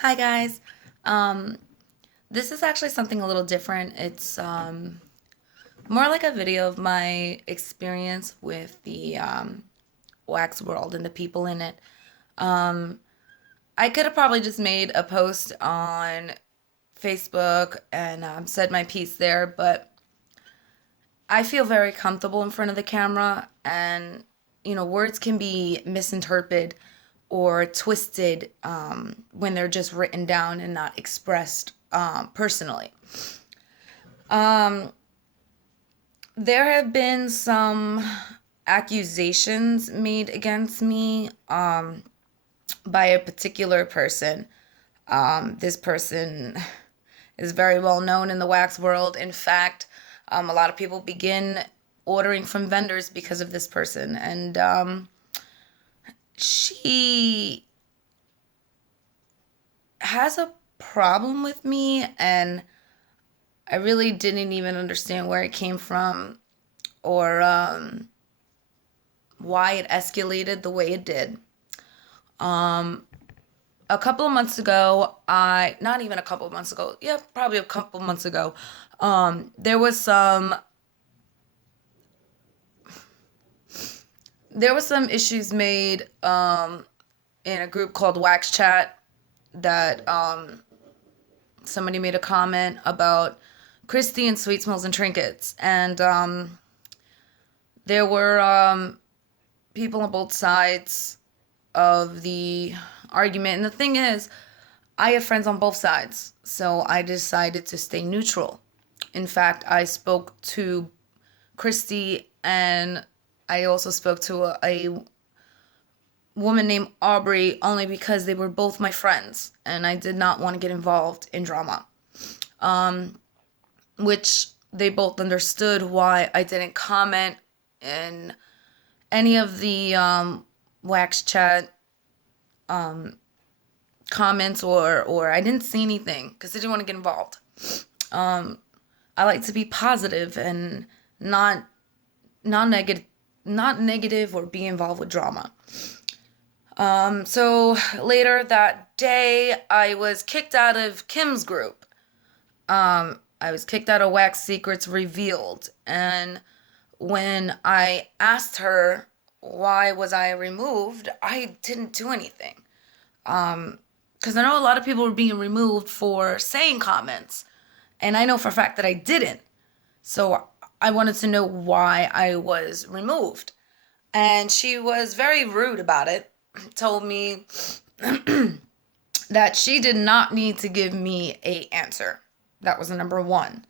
Hi guys. Um, this is actually something a little different. It's more like a video of my experience with the wax world and the people in it. Um, I could have probably just made a post on Facebook and said my piece there, but I feel very comfortable in front of the camera, and words can be misinterpreted or twisted when they're just written down and not expressed personally. Um, there have been some accusations made against me by a particular person. This person is very well known in the wax world. In fact, a lot of people begin ordering from vendors because of this person. And she has a problem with me, and I really didn't even understand where it came from or why it escalated the way it did. Um, a couple of months ago, not even a couple of months ago, yeah, probably a couple of months ago, there was some issues made in a group called Wax Chat that somebody made a comment about Christy and Smells and Trinkets, and there were people on both sides of the argument. And the thing is, I have friends on both sides, so I decided to stay neutral. In fact, I spoke to Christy, and I also spoke to a woman named Aubrey only because they were both my friends, and I did not want to get involved in drama. Which they both understood why I didn't comment in any of the Wax Chat comments, or I didn't see anything because I didn't want to get involved. I like to be positive and not negative or be involved with drama. So later that day, I was kicked out of Kim's group. I was kicked out of Wax Secrets Revealed, and when I asked her why was I removed, I didn't do anything. Because I know a lot of people were being removed for saying comments, and I know for a fact that I didn't. So I wanted to know why I was removed. And she was very rude about it, told me that she did not need to give me a answer. That was the number one.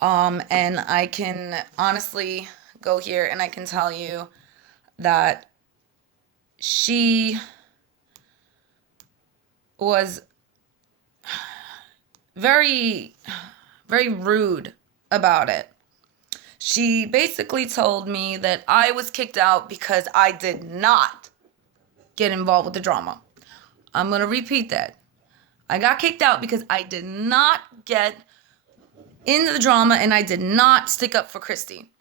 And I can honestly go here and I can tell you that she was very, very rude about it. She basically told me that I was kicked out because I did not get involved with the drama. I'm going to repeat that. I got kicked out because I did not get into the drama and I did not stick up for Christy.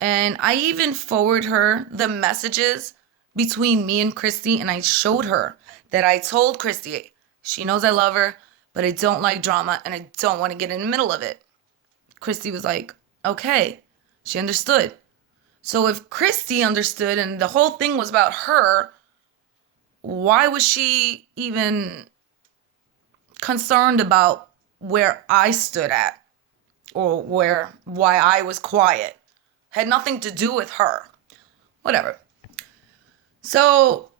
And I even forwarded her the messages between me and Christy, and I showed her that I told Christy, she knows I love her, but I don't like drama and I don't want to get in the middle of it. Christy was like, okay. She understood. So if Christy understood and the whole thing was about her, why was she even concerned about where I stood at or why I was quiet? Had nothing to do with her. Whatever. So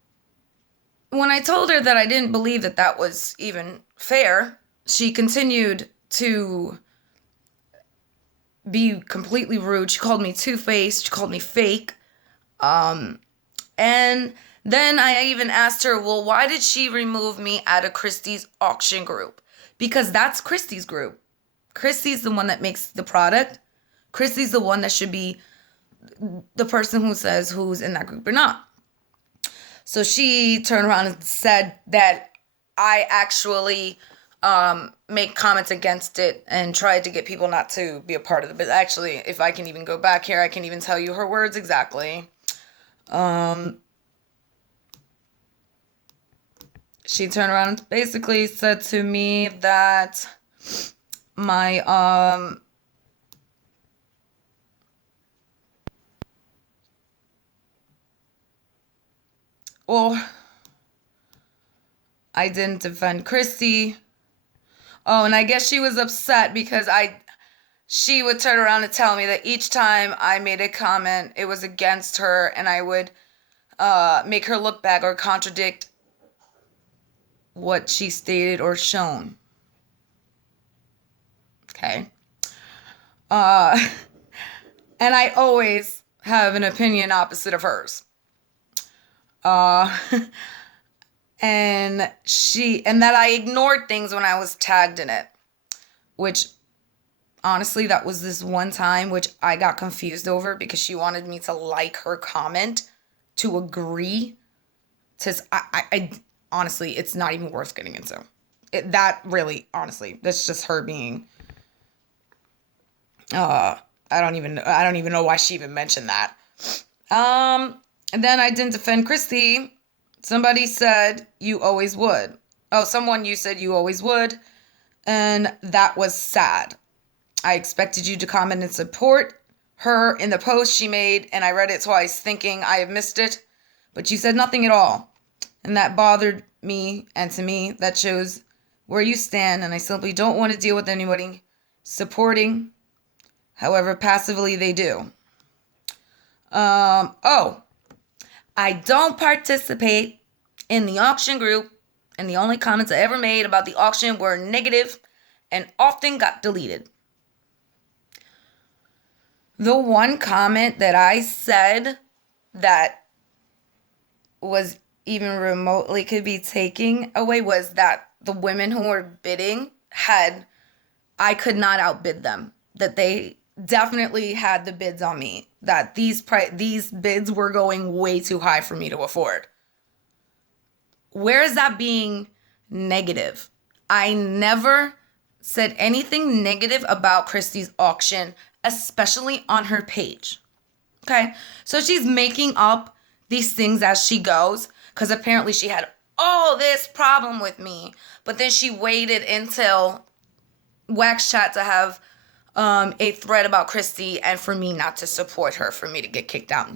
when I told her that I didn't believe that that was even fair, she continued to be completely rude. She called me two-faced. She called me fake. And then I even asked her, well, why did she remove me out of Christy's auction group? Because that's Christy's group. Christy's the one that makes the product. Christy's the one that should be the person who says who's in that group or not. So she turned around and said that I actually make comments against it and tried to get people not to be a part of it. But actually, if I can even go back here, I can even tell you her words exactly. she turned around and basically said to me that my, well, I didn't defend Christy. Oh, and I guess she was upset because she would turn around and tell me that each time I made a comment, it was against her, and I would make her look back or contradict what she stated or shown. Okay. And I always have an opinion opposite of hers. And that I ignored things when I was tagged in it, which honestly, that was this one time which I got confused over because she wanted me to like her comment to agree to, I honestly, it's not even worth getting into it. That really, honestly, that's just her being, I don't even know why she even mentioned that. And then I didn't defend Christy. Somebody said you always would. Oh, you said you always would. And that was sad. I expected you to comment and support her in the post she made, and I read it twice thinking I have missed it, but you said nothing at all. And that bothered me, and to me, that shows where you stand, and I simply don't want to deal with anybody supporting, however passively they do. I don't participate in the auction group, and the only comments I ever made about the auction were negative and often got deleted. The one comment that I said that was even remotely could be taken away was that the women who were bidding I could not outbid them. That they definitely had the bids on me. That these bids were going way too high for me to afford. Where is that being negative? I never said anything negative about Christy's auction, especially on her page. Okay? So she's making up these things as she goes, because apparently she had all this problem with me, but then she waited until Wax Chat to have a thread about Christy and for me not to support her, for me to get kicked out.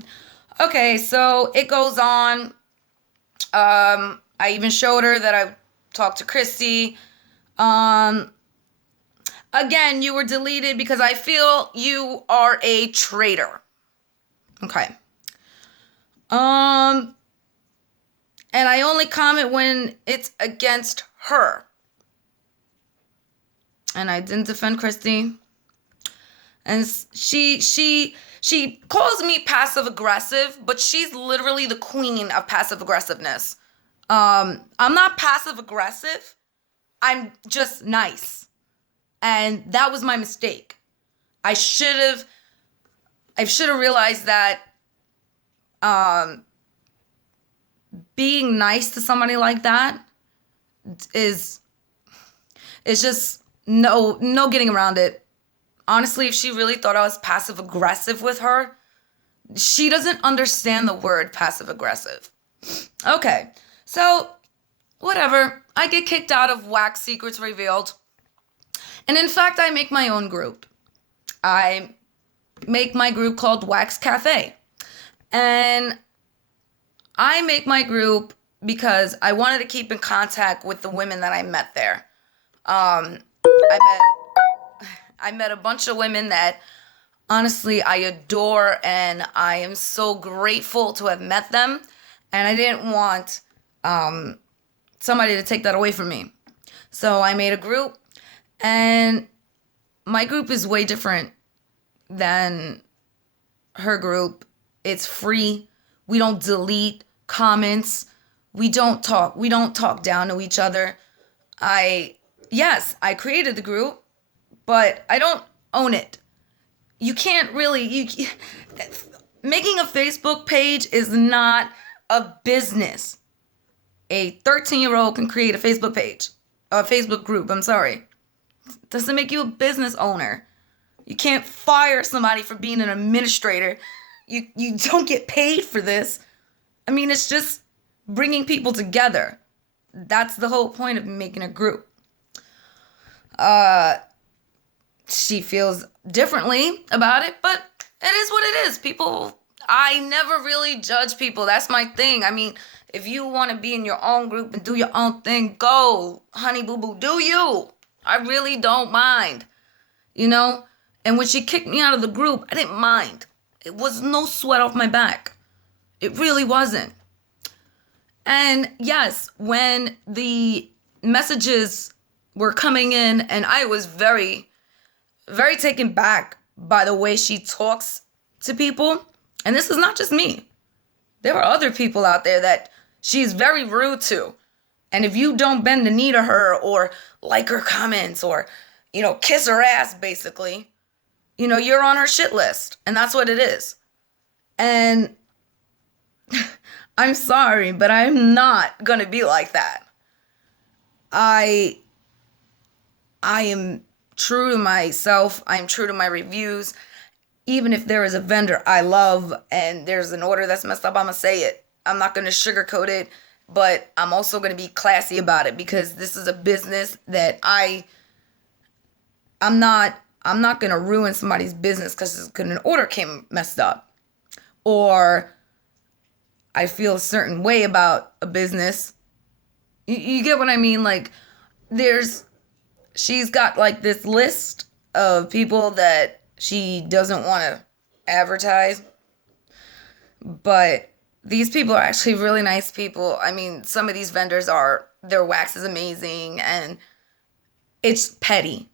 Okay, so it goes on. I even showed her that I talked to Christy. Again, you were deleted because I feel you are a traitor. Okay. And I only comment when it's against her. And I didn't defend Christy. And she calls me passive aggressive, but she's literally the queen of passive aggressiveness. I'm not passive aggressive. I'm just nice. And that was my mistake. I should have realized that being nice to somebody like that is just no getting around it. Honestly, if she really thought I was passive aggressive with her, she doesn't understand the word passive aggressive. Okay, so whatever. I get kicked out of Wax Secrets Revealed. And in fact, I make my own group. I make my group called Wax Café. And I make my group because I wanted to keep in contact with the women that I met there. I met a bunch of women that honestly I adore, and I am so grateful to have met them. And I didn't want somebody to take that away from me. So I made a group, and my group is way different than her group. It's free. We don't delete comments. We don't talk down to each other. Yes, I created the group, but I don't own it. You can't really, making a Facebook page is not a business. A 13-year-old can create a Facebook page, a Facebook group, I'm sorry. Doesn't make you a business owner. You can't fire somebody for being an administrator. You don't get paid for this. I mean, it's just bringing people together. That's the whole point of making a group. She feels differently about it, but it is what it is. People, I never really judge people. That's my thing. I mean, if you want to be in your own group and do your own thing, go, honey boo boo, do you. I really don't mind, you know? And when she kicked me out of the group, I didn't mind. It was no sweat off my back. It really wasn't. And yes, when the messages were coming in, and I was very, very taken back by the way she talks to people. And this is not just me. There are other people out there that she's very rude to. And if you don't bend the knee to her or like her comments or, kiss her ass, basically, you're on her shit list. And that's what it is. And I'm sorry, but I'm not going to be like that. I am true to myself. I'm true to my reviews. Even if there is a vendor I love and there's an order that's messed up, I'm going to say it. I'm not going to sugarcoat it, but I'm also going to be classy about it because this is a business that I'm not going to ruin somebody's business because an order came messed up. Or I feel a certain way about a business. You get what I mean? Like, she's got like this list of people that she doesn't want to advertise. But these people are actually really nice people. I mean, some of these vendors their wax is amazing and it's petty.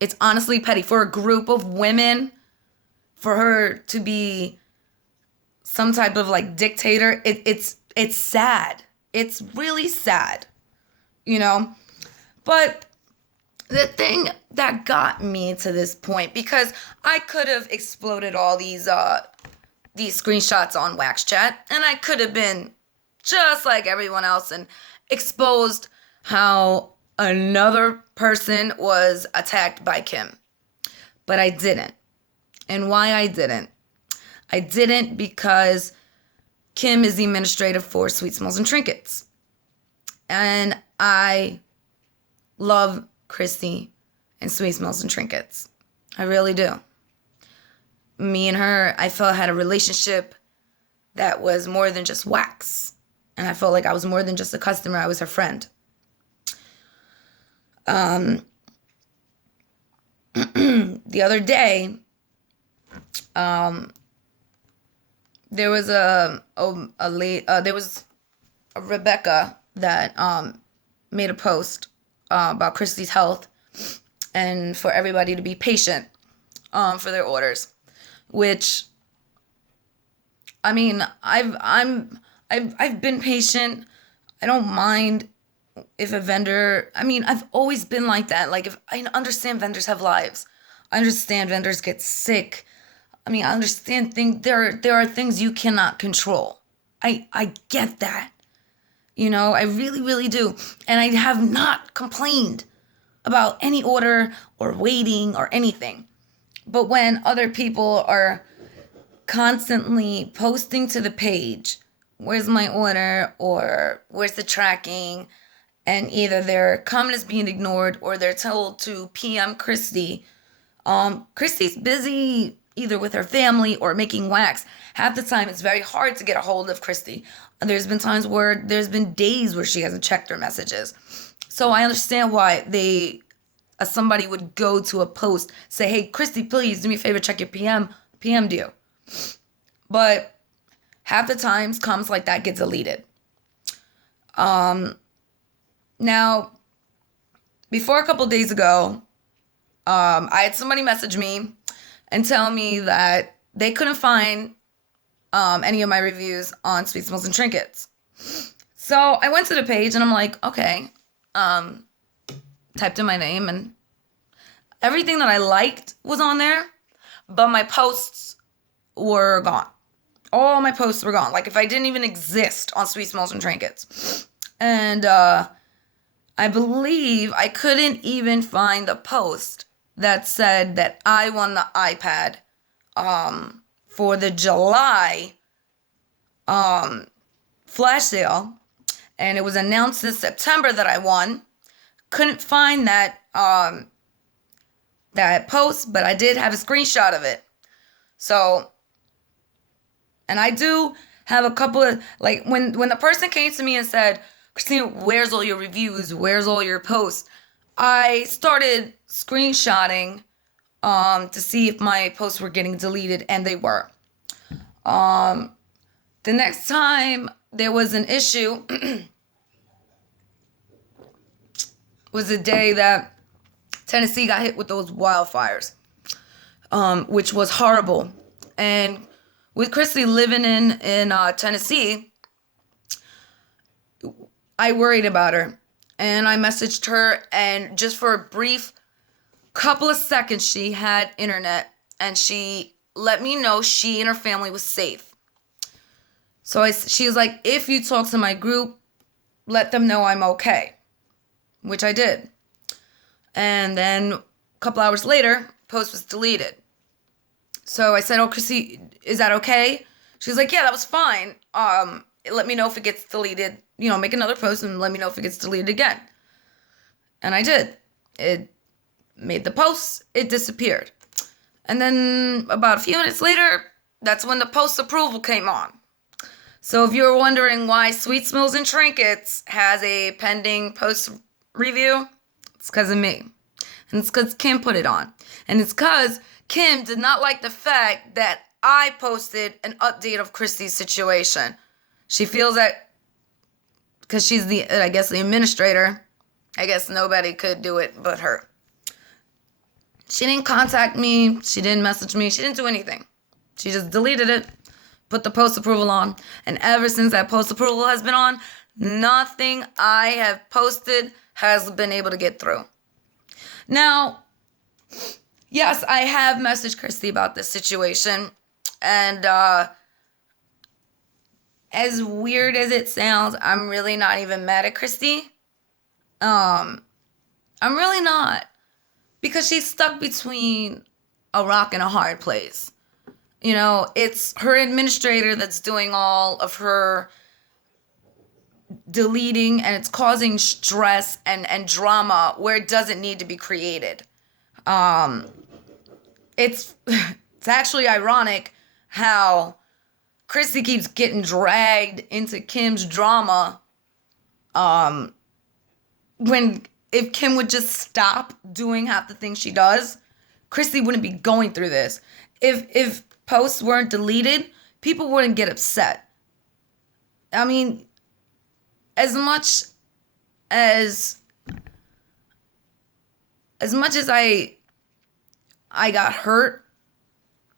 It's honestly petty for a group of women, for her to be some type of like dictator. It's sad. It's really sad, But the thing that got me to this point, because I could have exploded all these screenshots on Wax Chat, and I could have been just like everyone else and exposed how another person was attacked by Kim. But I didn't. And why I didn't? I didn't because Kim is the administrator for Sweet Smells and Trinkets. And I love Christy and Sweet Smells and Trinkets. I really do. Me and her, I felt had a relationship that was more than just wax. And I felt like I was more than just a customer. I was her friend. The other day, there was a Rebecca that made a post about Christy's health and for everybody to be patient for their orders, which, I mean, I've been patient. I don't mind if a vendor, I've always been like that. Like, if I understand vendors have lives, I understand vendors get sick. I understand there are things you cannot control. I get that. I really, really do. And I have not complained about any order or waiting or anything. But when other people are constantly posting to the page, where's my order or where's the tracking, and either their comment is being ignored or they're told to PM Christy. Christy's busy either with her family or making wax. Half the time, it's very hard to get a hold of Christy. There's been times where there's been days where she hasn't checked her messages. So I understand why somebody would go to a post, say, hey, Christy, please do me a favor, check your PM'd you. But half the times, comments like that get deleted. Now, before a couple days ago, I had somebody message me and tell me that they couldn't find any of my reviews on Sweet Smells and Trinkets. So I went to the page and I'm like, okay, typed in my name and everything that I liked was on there, but my posts were gone. All my posts were gone. Like, if I didn't even exist on Sweet Smells and Trinkets. And I believe I couldn't even find the post that said that I won the iPad for the July flash sale. and it was announced in September that I won. Couldn't find that that post, but I did have a screenshot of it. So, and I do have a couple of, like, when the person came to me and said, Christina, where's all your reviews? Where's all your posts? I started screenshotting to see if my posts were getting deleted, and they were. The next time there was an issue was the day that Tennessee got hit with those wildfires, which was horrible. And with Christy living in Tennessee, I worried about her. And I messaged her, and just for a brief couple of seconds, she had internet, and she let me know she and her family was safe. So she was like, if you talk to my group, let them know I'm okay, which I did. And then a couple hours later, post was deleted. So I said, oh, Christy, is that okay? She was like, yeah, that was fine. Let me know if it gets deleted. You know, make another post and let me know if it gets deleted again. And I did. It made the post. It disappeared. And then about a few minutes later, that's when the post approval came on. So if you're wondering why Sweet Smells and Trinkets has a pending post review, it's because of me. And it's because Kim put it on. And it's because Kim did not like the fact that I posted an update of Christy's situation. She feels that because she's the administrator, I guess nobody could do it but her. She didn't contact me. She didn't message me. She didn't do anything. She just deleted it, put the post approval on. And ever since that post approval has been on, nothing I have posted has been able to get through. Now, yes, I have messaged Christy about this situation. And as weird as it sounds, I'm really not even mad at Christy. I'm really not. Because she's stuck between a rock and a hard place. You know, it's her administrator that's doing all of her deleting, and it's causing stress and drama where it doesn't need to be created. It's actually ironic how Christy keeps getting dragged into Kim's drama. If Kim would just stop doing half the things she does, Christy wouldn't be going through this. If posts weren't deleted, people wouldn't get upset. I mean, as much as I got hurt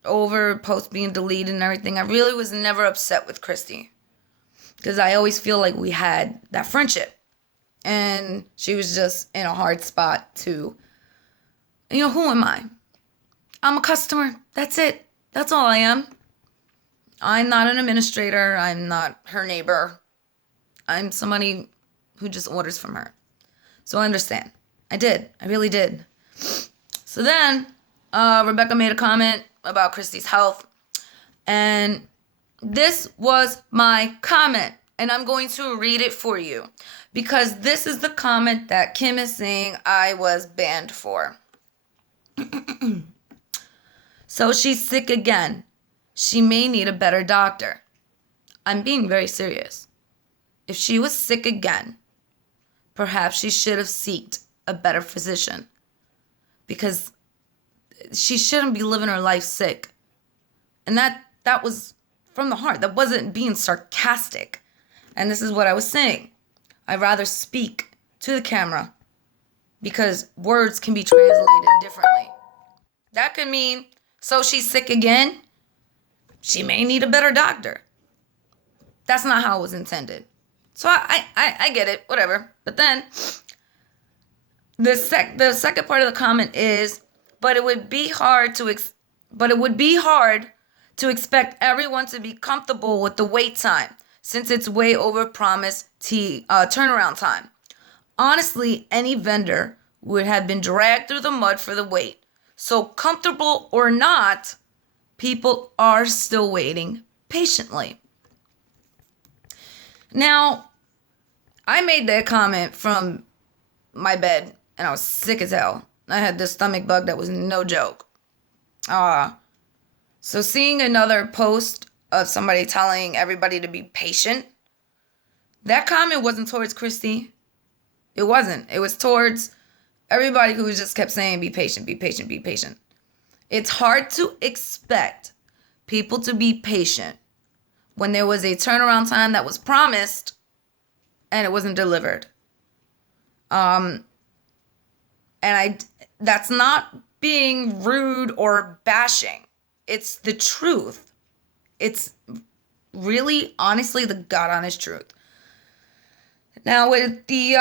over posts being deleted and everything, I really was never upset with Christy. Because I always feel like we had that friendship. And she was just in a hard spot to, you know, who am I? I'm a customer. That's it. That's all I am. I'm not an administrator. I'm not her neighbor. I'm somebody who just orders from her. So I understand. I did. I really did. So then, Rebecca made a comment about Christy's health. And this was my comment. And I'm going to read it for you. Because this is the comment that Kim is saying I was banned for. So she's sick again. She may need a better doctor. I'm being very serious. If she was sick again, perhaps she should have sought a better physician. Because she shouldn't be living her life sick. And that was from the heart. That wasn't being sarcastic. And this is what I was saying. I'd rather speak to the camera because words can be translated differently. That could mean, so she's sick again? She may need a better doctor. That's not how it was intended. So I get it, whatever. But then the second part of the comment is, but it would be hard to expect everyone to be comfortable with the wait time, since it's way over promised turnaround time. Honestly, any vendor would have been dragged through the mud for the wait. So comfortable or not, people are still waiting patiently. Now, I made that comment from my bed, and I was sick as hell. I had this stomach bug that was no joke. So seeing another post of somebody telling everybody to be patient, that comment wasn't towards Christy. It wasn't. It was towards everybody who just kept saying, be patient, be patient, be patient. It's hard to expect people to be patient when there was a turnaround time that was promised and it wasn't delivered. That's not being rude or bashing. It's the truth. It's really, honestly, the God honest truth. Now with the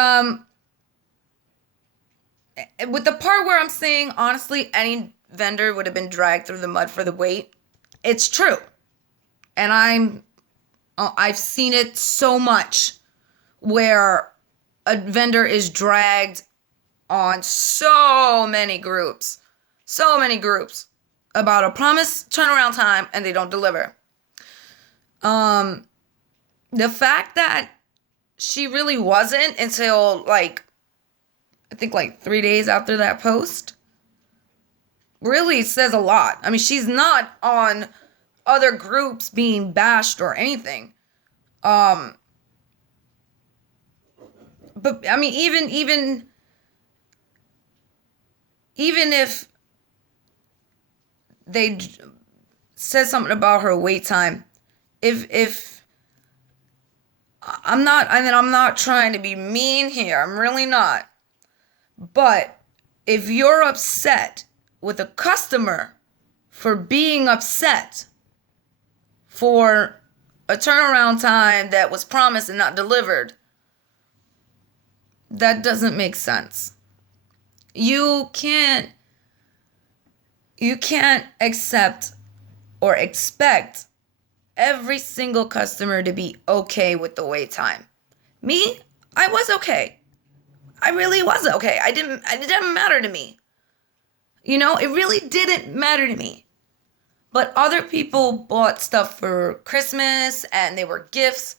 part where I'm saying, honestly, any vendor would have been dragged through the mud for the wait, it's true. And I've seen it so much where a vendor is dragged on so many groups about a promised turnaround time and they don't deliver. The fact that she really wasn't until I think 3 days after that post really says a lot. I mean, she's not on other groups being bashed or anything. But I mean, even if they said something about her wait time, if I'm not trying to be mean here. I'm really not. But if you're upset with a customer for being upset for a turnaround time that was promised and not delivered, that doesn't make sense. You can't accept or expect every single customer to be okay with the wait time. Me, I was okay. I really was okay. It didn't matter to me. It really didn't matter to me. But other people bought stuff for Christmas and they were gifts.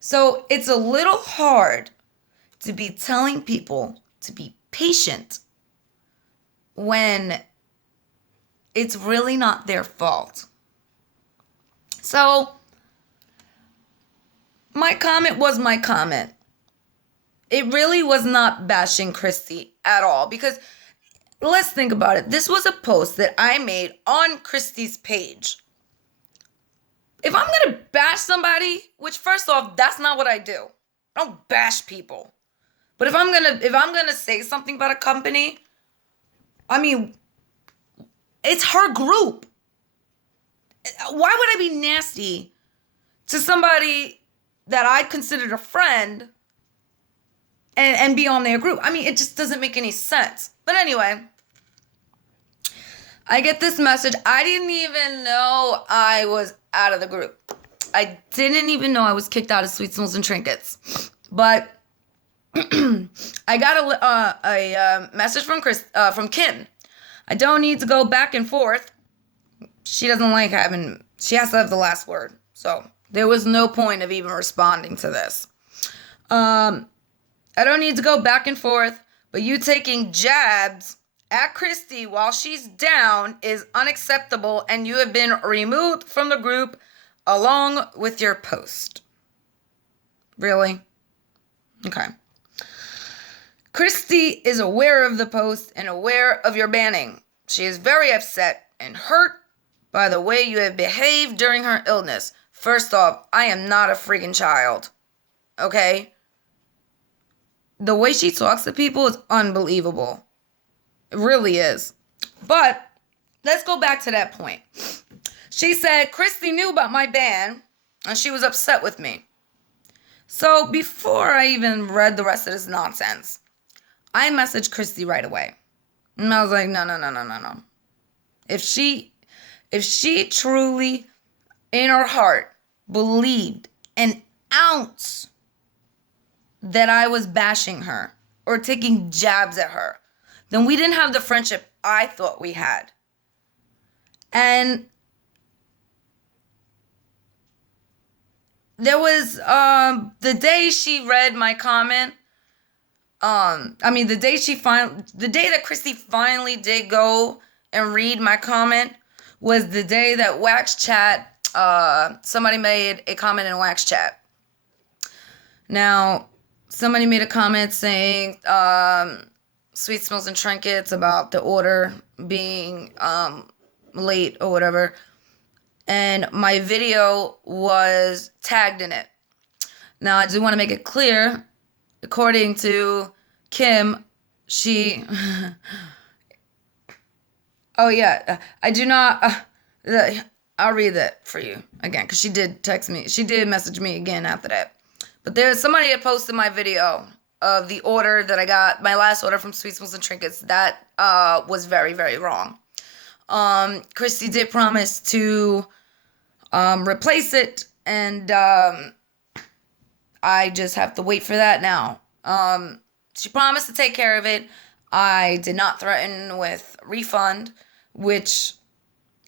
So it's a little hard to be telling people to be patient when it's really not their fault. So my comment was my comment. It really was not bashing Christy at all, because let's think about it. This was a post that I made on Christy's page. If I'm going to bash somebody, which first off, that's not what I do. I don't bash people. But if I'm going to say something about a company, I mean, it's her group. Why would I be nasty to somebody that I considered a friend and be on their group? I mean, it just doesn't make any sense. But anyway, I get this message. I didn't even know I was out of the group. I didn't even know I was kicked out of Smells and Trinkets. But I got a message from Kim. I don't need to go back and forth. She doesn't like she has to have the last word. So there was no point of even responding to this. I don't need to go back and forth, but you taking jabs at Christy while she's down is unacceptable, and you have been removed from the group along with your post. Really? Okay. Christy is aware of the post and aware of your banning. She is very upset and hurt by the way you have behaved during her illness. First off, I am not a freaking child. Okay? The way she talks to people is unbelievable. It really is. But let's go back to that point. She said Christy knew about my ban and she was upset with me. So before I even read the rest of this nonsense, I messaged Christy right away. And I was like, no. If she truly, in her heart, believed an ounce that I was bashing her or taking jabs at her, then we didn't have the friendship I thought we had. And there was the day she read my comment. The day that Christy finally did go and read my comment was the day that Wax Chat, somebody made a comment in Wax Chat. Now, somebody made a comment saying, Sweet Smells and Trinkets about the order being, late or whatever. And my video was tagged in it. Now, I do want to make it clear, according to Kim, she... oh, yeah, I do not... I'll read that for you again, because she did text me. She did message me again after that. But there's somebody that posted my video of the order that I got, my last order from Sweet Smells and Trinkets. That was very, very wrong. Christy did promise to replace it, and I just have to wait for that now. She promised to take care of it. I did not threaten with refund, which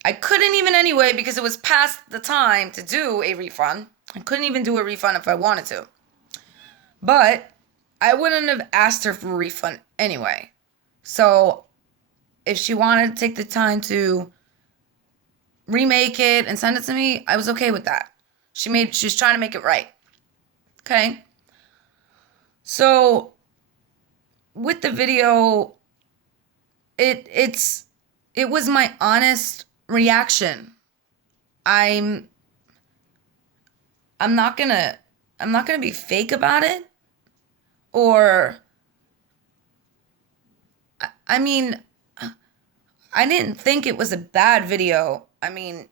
I couldn't even anyway because it was past the time to do a refund. I couldn't even do a refund if I wanted to. But I wouldn't have asked her for a refund anyway. So if she wanted to take the time to remake it and send it to me, I was okay with that. She was trying to make it right. Okay? So with the video, it was my honest reaction. I'm not gonna be fake about it, or I mean, I didn't think it was a bad video. I mean,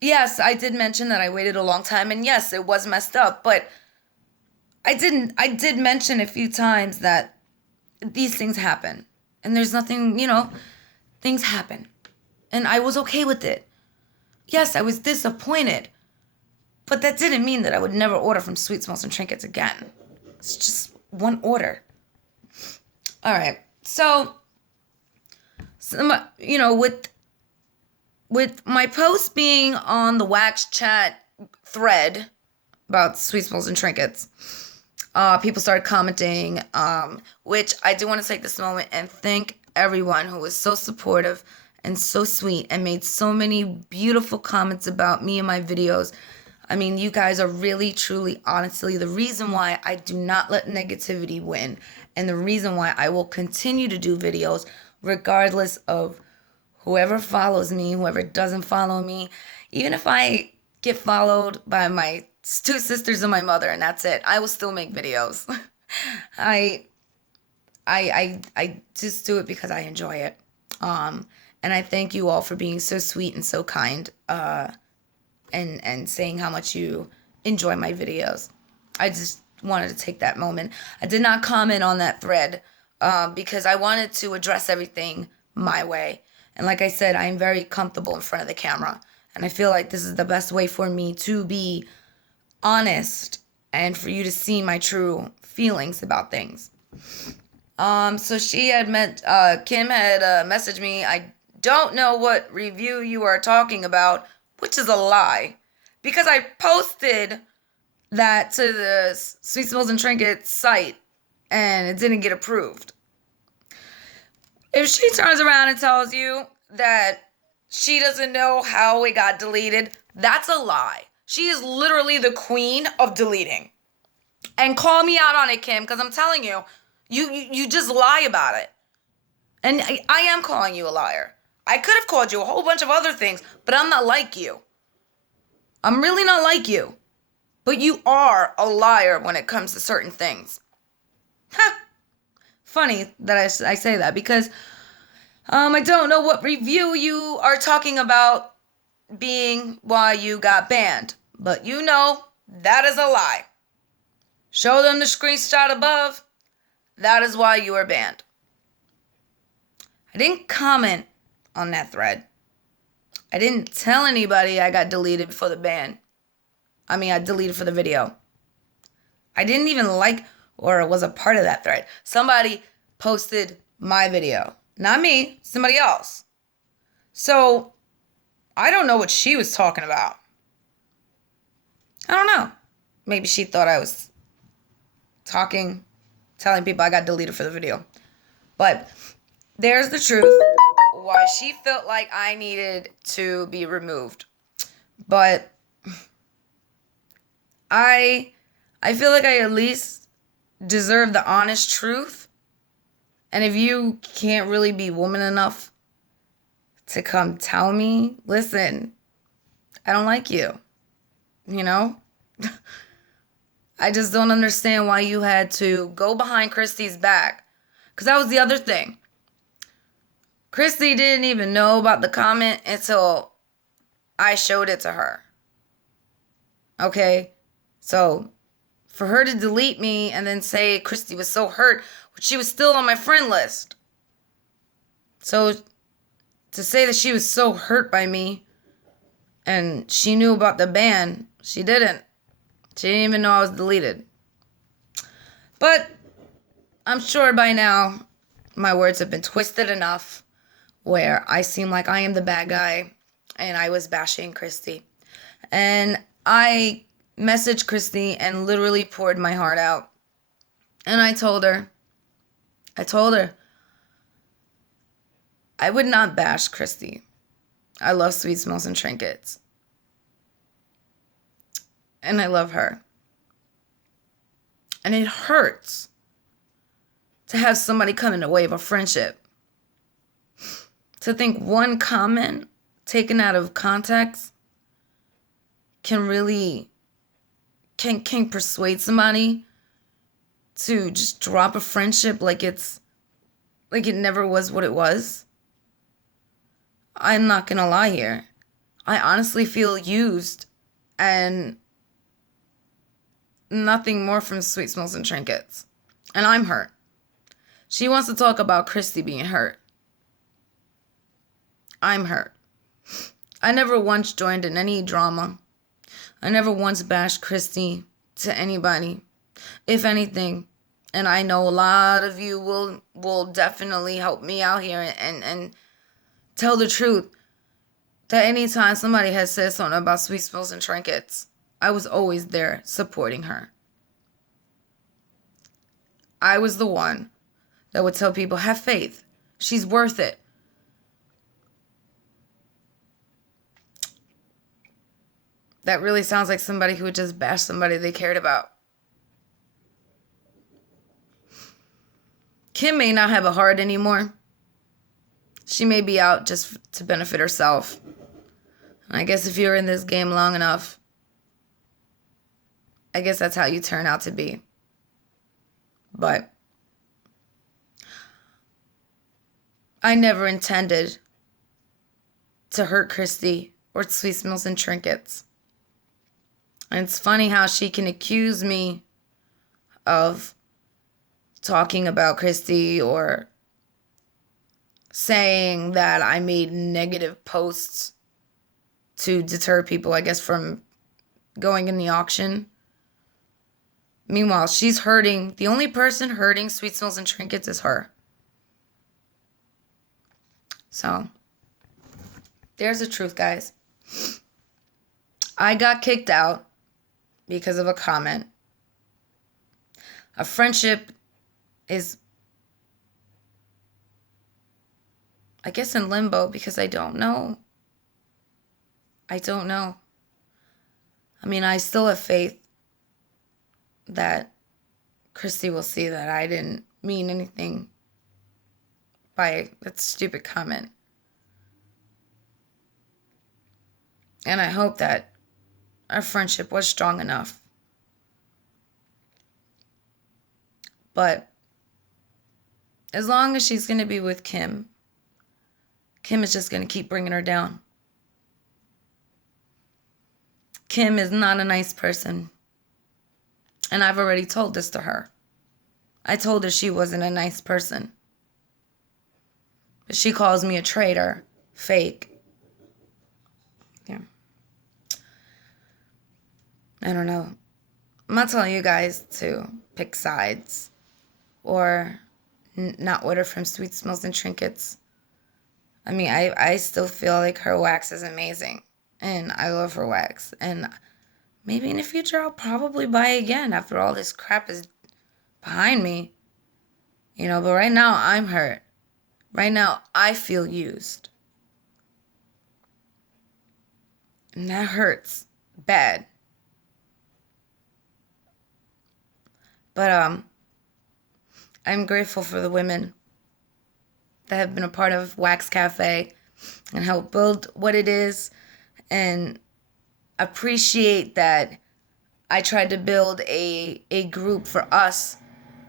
yes, I did mention that I waited a long time, and yes, it was messed up, but I did mention a few times that these things happen, and there's nothing, things happen, and I was okay with it. Yes, I was disappointed, but that didn't mean that I would never order from Sweet Smells and Trinkets again. It's just one order. All right, so with my post being on the Wax Chat thread about Sweet Smells and Trinkets, people started commenting, which I do want to take this moment and thank everyone who was so supportive and so sweet and made so many beautiful comments about me and my videos. I mean, you guys are really, truly, honestly, the reason why I do not let negativity win, and the reason why I will continue to do videos regardless of whoever follows me, whoever doesn't follow me. Even if I get followed by my two sisters and my mother, and that's it, I will still make videos. I just do it because I enjoy it. And I thank you all for being so sweet and so kind, and saying how much you enjoy my videos. I just wanted to take that moment. I did not comment on that thread because I wanted to address everything my way. And like I said, I am very comfortable in front of the camera. And I feel like this is the best way for me to be honest and for you to see my true feelings about things. So she had Kim had messaged me, I don't know what review you are talking about, which is a lie. Because I posted that to the Sweet Smells and Trinkets site and it didn't get approved. If she turns around and tells you that she doesn't know how it got deleted, that's a lie. She is literally the queen of deleting. And call me out on it, Kim, because I'm telling you, you just lie about it. And I am calling you a liar. I could have called you a whole bunch of other things, but I'm not like you. I'm really not like you. But you are a liar when it comes to certain things. Funny that I say that because I don't know what review you are talking about being why you got banned. But you know that is a lie. Show them the screenshot above. That is why you are banned. I didn't comment on that thread. I didn't tell anybody I got deleted for the ban. I deleted for the video. I didn't even like or was a part of that thread. Somebody posted my video. Not me, somebody else. So, I don't know what she was talking about. I don't know. Maybe she thought I was telling people I got deleted for the video. But there's the truth. Why she felt like I needed to be removed. But I feel like I at least deserve the honest truth. And if you can't really be woman enough to come tell me, listen, I don't like you. You know? I just don't understand why you had to go behind Christy's back. Because that was the other thing. Christy didn't even know about the comment until I showed it to her. Okay? So, for her to delete me and then say Christy was so hurt, she was still on my friend list. So, to say that she was so hurt by me and she knew about the ban, she didn't. She didn't even know I was deleted. But I'm sure by now my words have been twisted enough where I seem like I am the bad guy and I was bashing Christy. And I messaged Christy and literally poured my heart out. And I told her, I would not bash Christy. I love Sweet Smells and Trinkets. And I love her. And it hurts to have somebody come in the way of a friendship. To think one comment taken out of context can really can persuade somebody to just drop a friendship like it never was what it was. I'm not gonna lie here. I honestly feel used and nothing more from Sweet Smells and Trinkets. And I'm hurt. She wants to talk about Christy being hurt. I'm hurt. I never once joined in any drama. I never once bashed Christy to anybody. If anything, and I know a lot of you will definitely help me out here and tell the truth, that anytime somebody has said something about Sweet Smells and Trinkets, I was always there supporting her. I was the one that would tell people, have faith. She's worth it. That really sounds like somebody who would just bash somebody they cared about. Kim may not have a heart anymore. She may be out just to benefit herself. And I guess if you're in this game long enough, I guess that's how you turn out to be. But I never intended to hurt Christy or Sweet Smells and Trinkets. And it's funny how she can accuse me of talking about Christy or saying that I made negative posts to deter people, I guess, from going in the auction. Meanwhile, she's hurting. The only person hurting Sweet Smells and Trinkets is her. So, there's the truth, guys. I got kicked out because of a comment. A friendship is, I guess, in limbo because I don't know. I don't know. I mean, I still have faith that Christy will see that I didn't mean anything by that stupid comment. And I hope that our friendship was strong enough. But as long as she's going to be with Kim, Kim is just going to keep bringing her down. Kim is not a nice person. And I've already told this to her. I told her she wasn't a nice person. But she calls me a traitor, fake. Yeah. I don't know. I'm not telling you guys to pick sides or not order from Sweet Smells and Trinkets. I mean, I still feel like her wax is amazing. And I love her wax. And maybe in the future I'll probably buy again after all this crap is behind me. But right now I'm hurt. Right now I feel used. And that hurts bad. But I'm grateful for the women that have been a part of Wax Café and help build what it is, and appreciate that I tried to build a group for us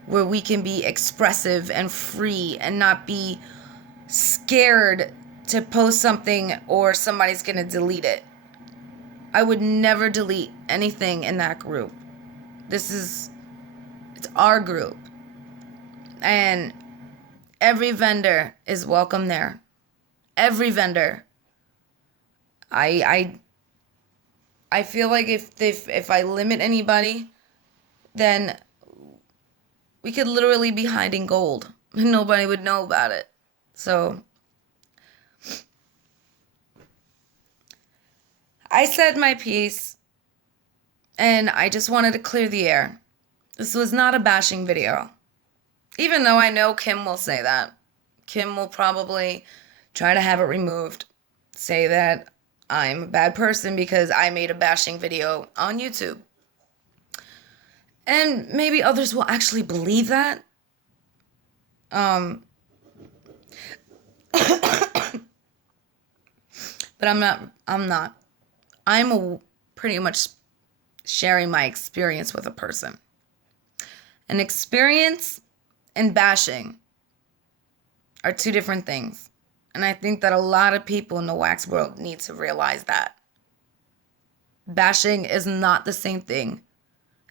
where we can be expressive and free and not be scared to post something or somebody's going to delete it. I would never delete anything in that group. It's our group. And every vendor is welcome there. Every vendor. I feel like if I limit anybody, then we could literally be hiding gold and nobody would know about it. So I said my piece, and I just wanted to clear the air. This was not a bashing video. Even though I know Kim will say that. Kim will probably try to have it removed. Say that I'm a bad person because I made a bashing video on YouTube. And maybe others will actually believe that. But I'm not. I'm pretty much sharing my experience with a person. An experience and bashing are two different things. And I think that a lot of people in the wax world need to realize that. Bashing is not the same thing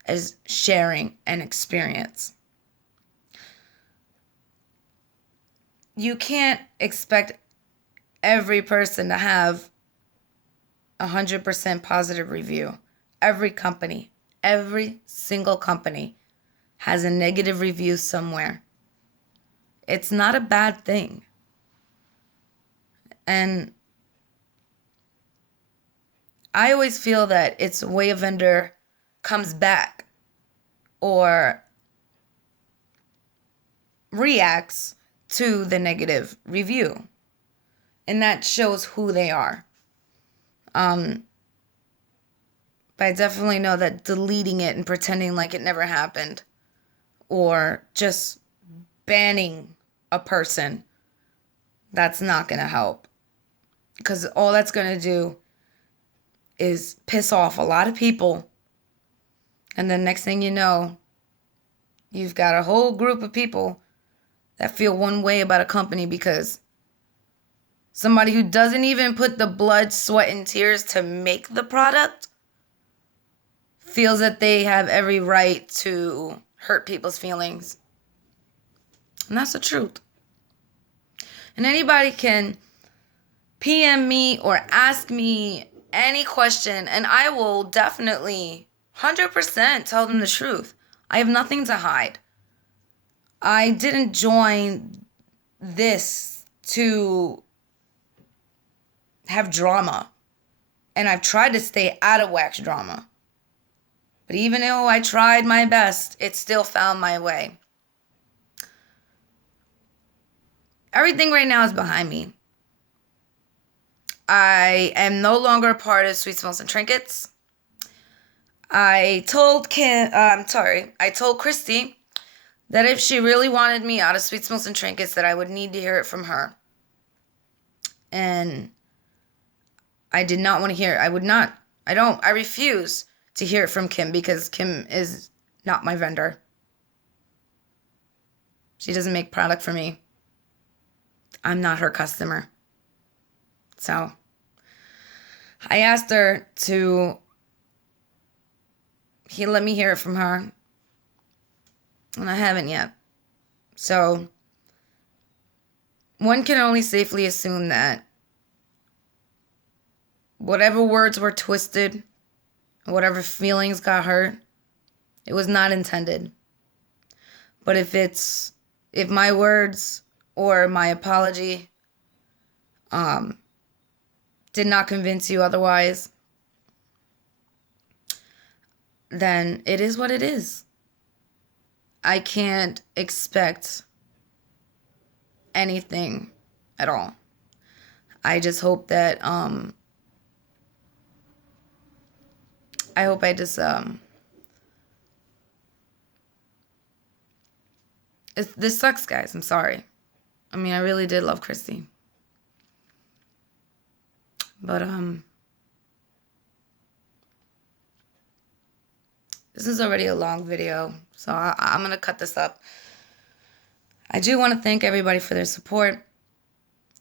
as sharing an experience. You can't expect every person to have 100% positive review. Every company, every single company has a negative review somewhere. It's not a bad thing. And I always feel that it's the way a vendor comes back or reacts to the negative review. And that shows who they are. But I definitely know that deleting it and pretending like it never happened, or just banning a person, that's not going to help. Because all that's going to do is piss off a lot of people. And then next thing you know, you've got a whole group of people that feel one way about a company because somebody who doesn't even put the blood, sweat, and tears to make the product feels that they have every right to hurt people's feelings. And that's the truth. And anybody can PM me or ask me any question, and I will definitely 100% tell them the truth. I have nothing to hide. I didn't join this to have drama. And I've tried to stay out of wax drama. But even though I tried my best, it still found my way. Everything right now is behind me. I am no longer a part of Smells and Trinkets. I told Christy that if she really wanted me out of Smells and Trinkets, that I would need to hear it from her. And I did not want to hear it. I refuse to hear it from Kim because Kim is not my vendor. She doesn't make product for me. I'm not her customer. So I asked her to let me hear it from her. And I haven't yet. So one can only safely assume that whatever words were twisted, whatever feelings got hurt, it was not intended. But if my words or my apology did not convince you otherwise, then it is what it is. I can't expect anything at all. I just hope that, I hope I just, this sucks, guys. I'm sorry. I mean, I really did love Christy. But, this is already a long video, so I'm going to cut this up. I do want to thank everybody for their support.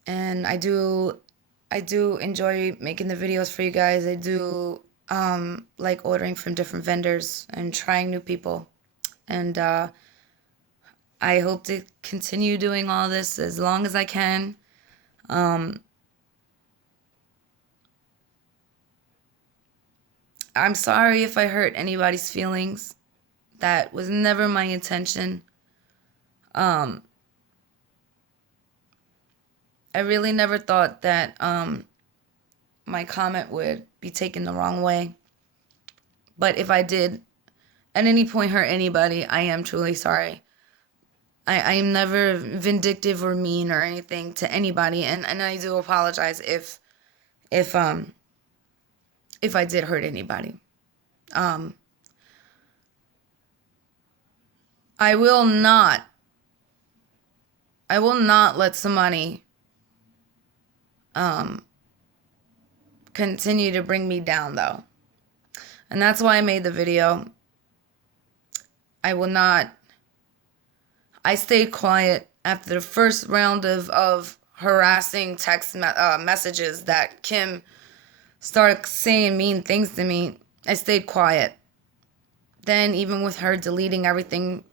And I do enjoy making the videos for you guys. I do like ordering from different vendors and trying new people. And I hope to continue doing all this as long as I can. I'm sorry if I hurt anybody's feelings. That was never my intention. I really never thought that my comment would be taken the wrong way. But if I did at any point hurt anybody, I am truly sorry. I am never vindictive or mean or anything to anybody, and I do apologize if I did hurt anybody. I will not let somebody continue to bring me down, though. And that's why I made the video. I will not. I stayed quiet after the first round of harassing text messages that Kim started saying mean things to me. I stayed quiet. Then even with her deleting everything,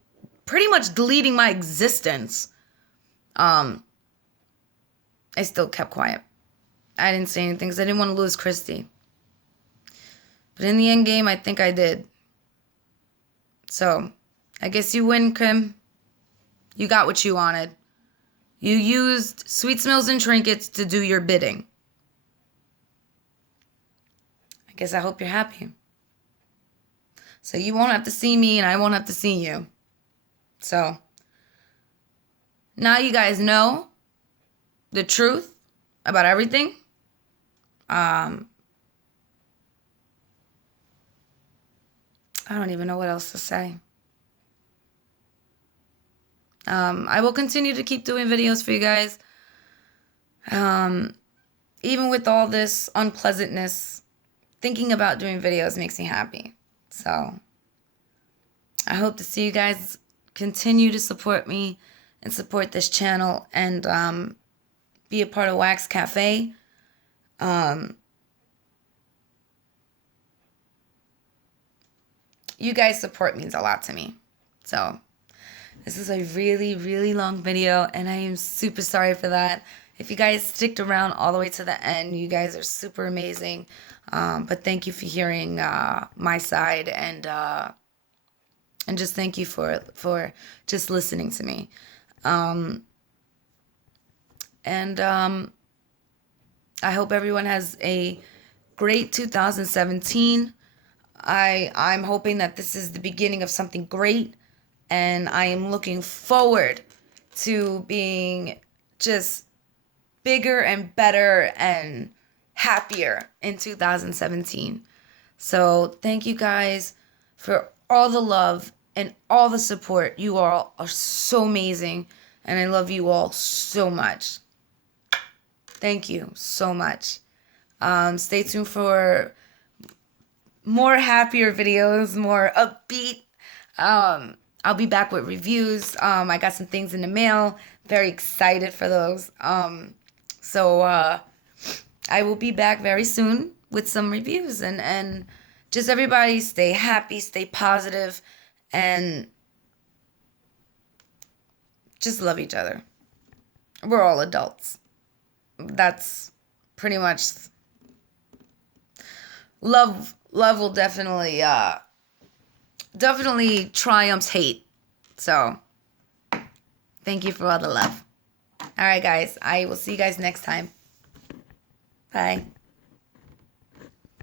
pretty much deleting my existence, I still kept quiet. I didn't say anything because I didn't want to lose Christy. But in the end game, I think I did. So, I guess you win, Kim. You got what you wanted. You used Sweet Smells and Trinkets to do your bidding. I guess I hope you're happy. So you won't have to see me and I won't have to see you. So, now you guys know the truth about everything. I don't even know what else to say. I will continue to keep doing videos for you guys. Even with all this unpleasantness, thinking about doing videos makes me happy. So, I hope to see you guys continue to support me and support this channel and be a part of Wax Café. You guys' support means a lot to me. So, this is a really, really long video, and I am super sorry for that. If you guys sticked around all the way to the end, you guys are super amazing. But thank you for hearing my side, and just thank you for just listening to me. I hope everyone has a great 2017. I'm hoping that this is the beginning of something great. And I am looking forward to being just bigger and better and happier in 2017. So thank you guys for all the love and all the support. You all are so amazing. And I love you all so much. Thank you so much. Stay tuned for more happier videos, more upbeat. I'll be back with reviews. I got some things in the mail. Very excited for those. So I will be back very soon with some reviews. And just everybody stay happy, stay positive, and just love each other. We're all adults. That's pretty much... Love will definitely triumphs hate. So, thank you for all the love. Alright, guys. I will see you guys next time. Bye.